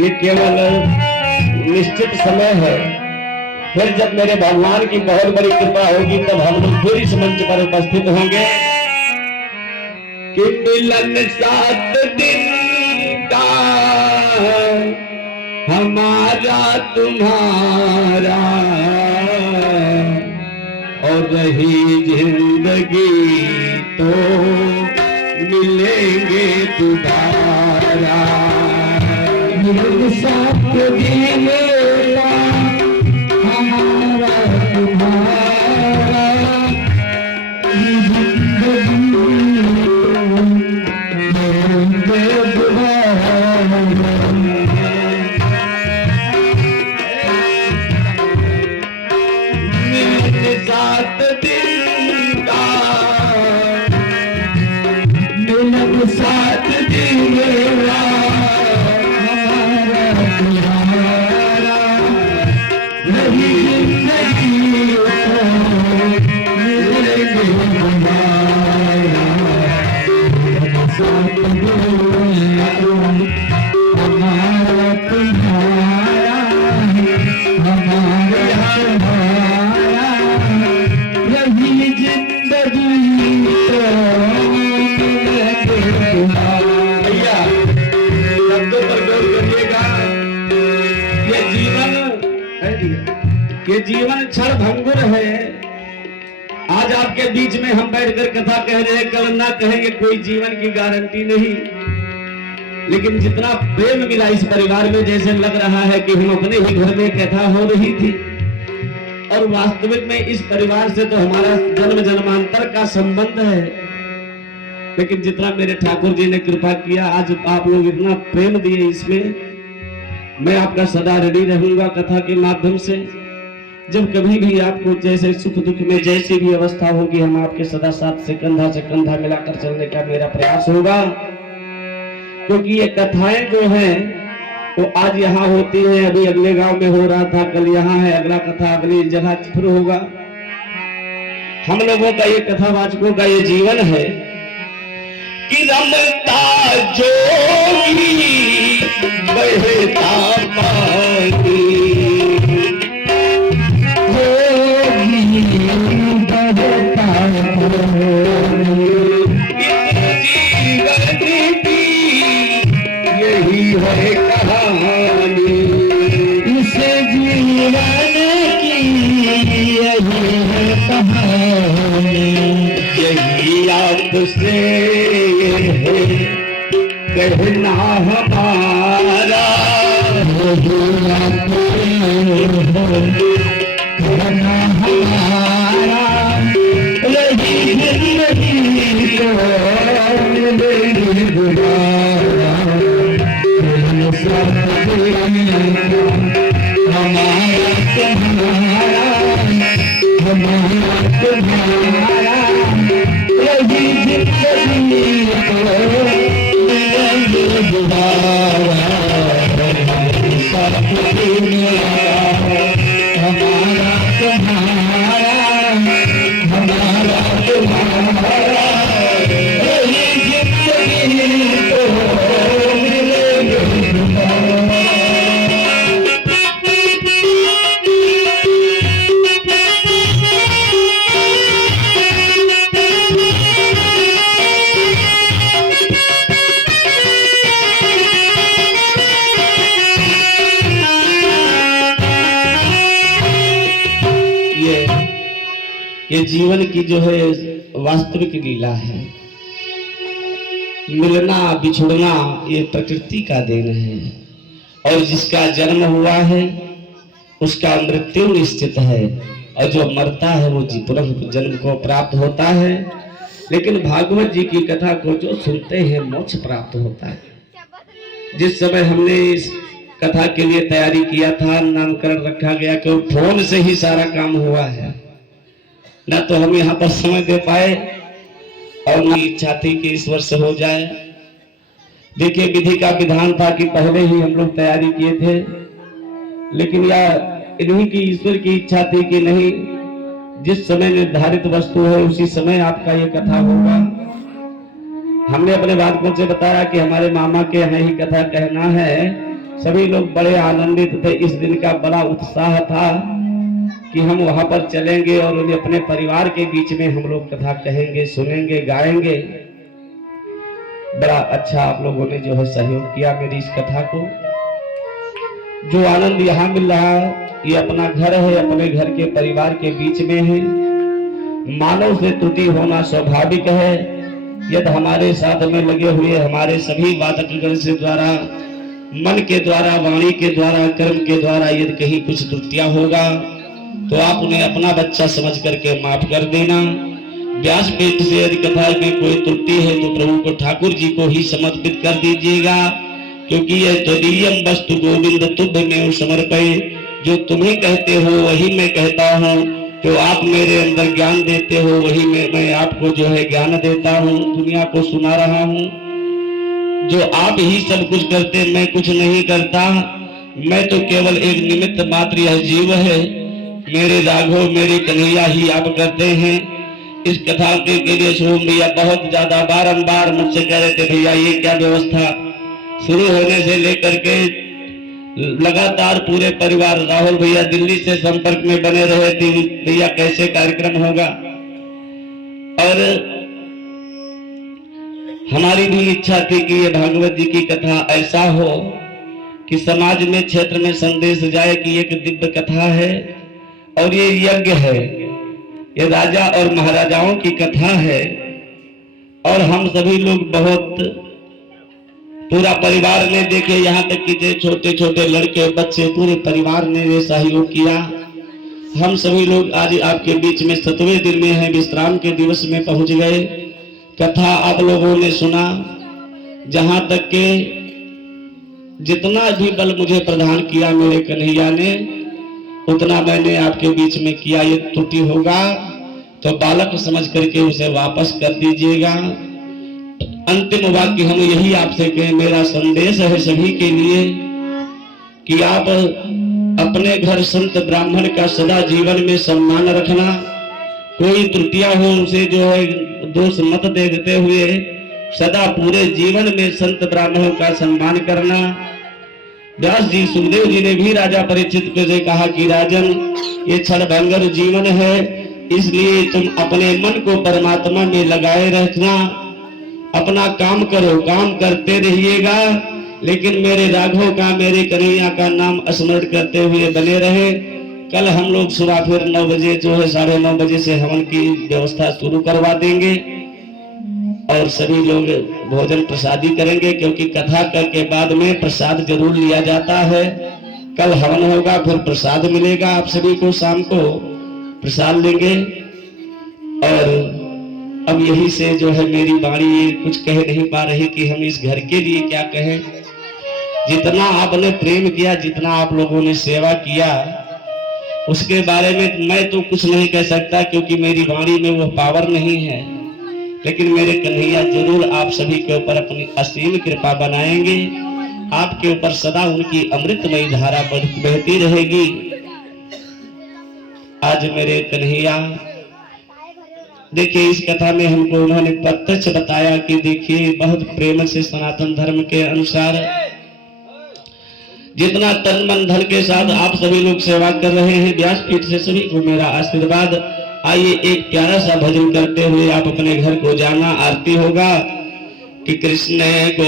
ये केवल निश्चित समय है। फिर जब मेरे भगवान की बहुत बड़ी कृपा होगी तब हम लोग फिर इस मंच पर उपस्थित होंगे कि मिलन 7 दिन का हमारा तुम्हारा और रही जिंदगी तो मिलेंगे दोबारा। मिलन 7 दिन का हमारा तुम्हारा ये जीवन क्षण भंगुर है। आज आपके बीच में हम बैठकर कथा कह रहे हैं, कल ना कहेंगे, कोई जीवन की गारंटी नहीं। लेकिन जितना प्रेम मिला इस परिवार में, जैसे लग रहा है कि हम अपने ही घर में कथा हो रही थी। और वास्तविक में इस परिवार से तो हमारा जन्म जन्मांतर का संबंध है। लेकिन जितना मेरे ठाकुर जी ने कृपा किया, आज आप लोग इतना प्रेम दिए इसमें, मैं आपका सदा रेडी रहूंगा कथा के माध्यम से। जब कभी भी आपको जैसे सुख दुख में जैसी भी अवस्था होगी, हम आपके सदा साथ से कंधा मिलाकर चलने का मेरा प्रयास होगा। क्योंकि ये कथाएं जो हैं वो आज यहाँ होती हैं, अभी अगले गांव में हो रहा था, कल यहाँ है, अगला कथा अगली जगह फिर होगा। हम लोगों का ये कथावाचकों का ये जीवन है कि रमता जोगी बहता पानी, यही है कहानी इस जीवन की, यही है कहानी, यही आपसे कहना हमारा, कहना हमारा, यही जिंदगी को मिलेगी दोबारा। हमारा तुम्हारा, हमारा तुम्हारा, यही जिंदगी को मिलेगी दोबारा। हमारा तुम्हारा, हमारा तुम्हारा, यही जिंदगी को मिलेगी दोबारा। ये जीवन की जो है वास्तविक लीला है। मिलना बिछुड़ना ये प्रकृति का देन है, और जिसका जन्म हुआ है उसका मृत्यु निश्चित है, और जो मरता है वो पुनः जन्म को प्राप्त होता है। लेकिन भागवत जी की कथा को जो सुनते हैं मोक्ष प्राप्त होता है। जिस समय हमने इस कथा के लिए तैयारी किया था, नामकरण रखा गया कि फोन से ही सारा काम हुआ है, ना तो हम यहाँ पर समय दे पाए, और मेरी इच्छा थी कि इस वर्ष हो जाए। देखिए, विधि का विधान था कि पहले ही हम लोग तैयारी किए थे, लेकिन यह इन्हीं की ईश्वर की इच्छा थी कि नहीं, जिस समय निर्धारित वस्तु है उसी समय आपका ये कथा होगा। हमने अपने बालकों से बताया कि हमारे मामा के यहाँ ही कथा कहना है, सभी लोग बड़े आनंदित थे। इस दिन का बड़ा उत्साह था कि हम वहां पर चलेंगे और उन्हें अपने परिवार के बीच में हम लोग कथा कहेंगे, सुनेंगे, गाएंगे। बड़ा अच्छा आप लोगों ने जो है सहयोग किया मेरी इस कथा को। जो आनंद यहाँ मिल रहा है ये अपना घर है, अपने घर के परिवार के बीच में है। मानव से त्रुटि होना स्वाभाविक है। यदि हमारे साथ में लगे हुए हमारे सभी वादकगण से द्वारा, मन के द्वारा, वाणी के द्वारा, कर्म के द्वारा यदि कहीं कुछ त्रुटियां होगा तो आप उन्हें अपना बच्चा समझ करके माफ कर देना। व्यासपीठ से यदि कथा में कोई त्रुटि है तो प्रभु को, ठाकुर जी को ही समर्पित कर दीजिएगा, क्योंकि यह त्वदीयम वस्तु गोविंद तुभ्यमेव समर्पये। जो तुम्हें कहते हो वही मैं कहता हूँ, जो आप मेरे अंदर ज्ञान देते हो वही मैं आपको जो है ज्ञान देता हूँ, दुनिया को सुना रहा हूँ। जो आप ही सब कुछ करते, मैं कुछ नहीं करता, मैं तो केवल एक निमित्त मात्र, यह जीव है। मेरे राघव, मेरे कन्हैया ही आप करते हैं। इस कथा के लिए शुरू भैया बहुत ज्यादा बारंबार मुझसे कह रहे थे, भैया ये क्या व्यवस्था। शुरू होने से लेकर के लगातार पूरे परिवार, राहुल भैया दिल्ली से संपर्क में बने रहे थे, भैया कैसे कार्यक्रम होगा। और हमारी भी इच्छा थी कि ये भागवत जी की कथा ऐसा हो कि समाज में, क्षेत्र में संदेश जाए कि एक दिव्य कथा है और ये यज्ञ है, ये राजा और महाराजाओं की कथा है। और हम सभी लोग बहुत, पूरा परिवार ने देखे, यहाँ तक कि छोटे छोटे लड़के बच्चे, पूरे परिवार ने ये सहयोग किया। हम सभी लोग आज आपके बीच में 7वें दिन में हैं, विश्राम के दिवस में पहुंच गए। कथा आप लोगों ने सुना। जहां तक के जितना भी बल मुझे प्रदान किया मेरे कन्हैया ने, उतना मैंने आपके बीच में किया। ये त्रुटि होगा तो बालक समझ करके उसे वापस कर दीजिएगा। अंतिम वाक्य हम यही आपसे कहें, मेरा संदेश है सभी के लिए कि आप अपने घर संत ब्राह्मण का सदा जीवन में सम्मान रखना। कोई त्रुटियां हो उसे जो है दोष मत देखते हुए सदा पूरे जीवन में संत ब्राह्मणों का सम्मान करना। व्यास जी, सुखदेव जी ने भी राजा परीक्षित को कहा कि राजन, ये क्षणभंगुर जीवन है, इसलिए तुम अपने मन को परमात्मा में लगाए रखना। अपना काम करो, काम करते रहिएगा, लेकिन मेरे राघव का, मेरे कन्हैया का नाम स्मरण करते हुए बने रहे। कल हम लोग सुबह फिर 9 बजे जो है 9:30 बजे से हवन की व्यवस्था शुरू करवा देंगे और सभी लोग भोजन प्रसादी करेंगे, क्योंकि कथा के बाद में प्रसाद जरूर लिया जाता है। कल हवन होगा, फिर प्रसाद मिलेगा, आप सभी को शाम को प्रसाद लेंगे। और अब यही से जो है मेरी वाणी कुछ कह नहीं पा रही कि हम इस घर के लिए क्या कहें। जितना आपने प्रेम किया, जितना आप लोगों ने सेवा किया, उसके बारे में मैं तो कुछ नहीं कह सकता, क्योंकि मेरी वाणी में वो पावर नहीं है। लेकिन मेरे कन्हैया जरूर आप सभी के ऊपर अपनी असीम कृपा बनाएंगे। आपके ऊपर सदा उनकी अमृतमयी धारा बहती रहेगी। आज मेरे कन्हैया, देखिए इस कथा में हमको उन्होंने प्रत्यक्ष बताया कि देखिए बहुत प्रेम से सनातन धर्म के अनुसार जितना तन मन धन के साथ आप सभी लोग सेवा कर रहे हैं, व्यासपीठ से सभी को मेरा आशीर्वाद। आइए एक प्यारा सा भजन करते हुए आप अपने घर को जाना। आरती होगा कि कृष्ण को